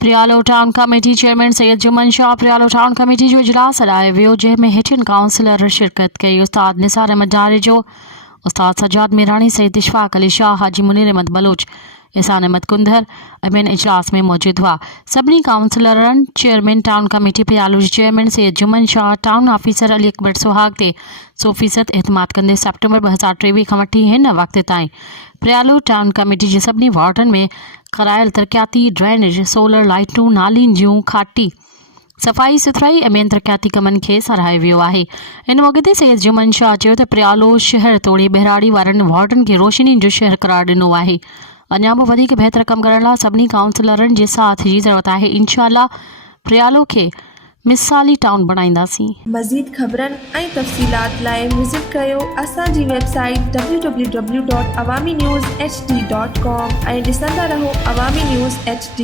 प्रियालो town committee chairman Syed Juman Shah Priyalo town committee जो इजलास हलायो वियो, जंहिंमें हेठियुनि काउंसिलर शिरकत कई। उस्ताद निसार अहमद डारेजो, उस्ताद सजाद मीरानी, सईद इशफाक अली शाह, हाजी मुनीर अहमद बलोच, एहसान अहमद कुंदर अमीन इजलास में मौजूद हुआ। सभिनी काउंसिलरनि चेयरमैन टाउन कमेटी प्रियालो जे chairman Syed Juman Shah, town officer Ali Akbar Suhag ते 100% एतमाद कंदे सेप्टेम्बर 2023 खां वठी हिन वक़्त ताईं प्रियालो टाउन कमेटी जे सभिनी वार्डनि में करायल तरक़ियाती ड्रेनेज, सोलर लाइटूं, नालियुनि जूं खाटी सफ़ाई सुथराई ऐं ॿियनि तरक़ियाती कमनि खे सराहियो वियो आहे। इन मौक़े ते सैयद जुमन शाह चयो त प्रियालो शहर तोड़े बहिराड़ी वारनि वार्डनि खे रोशनी जो शहर करार ॾिनो आहे। अञा बि वधीक बहितर कमु करण लाइ सभिनी काउंसिलरनि जे साथ जी ज़रूरत आहे। इंशाअल्लाह प्रियालो खे मिसाली टाउन बणाईंदासीं। मज़ीद ख़बरनि ऐं तफ़सीलात लाइ विज़िट कयो असांजी वेबसाइट www.awamiNewsHD.com ऐं ॾिसंदा रहो अवामी न्यूज़ HD।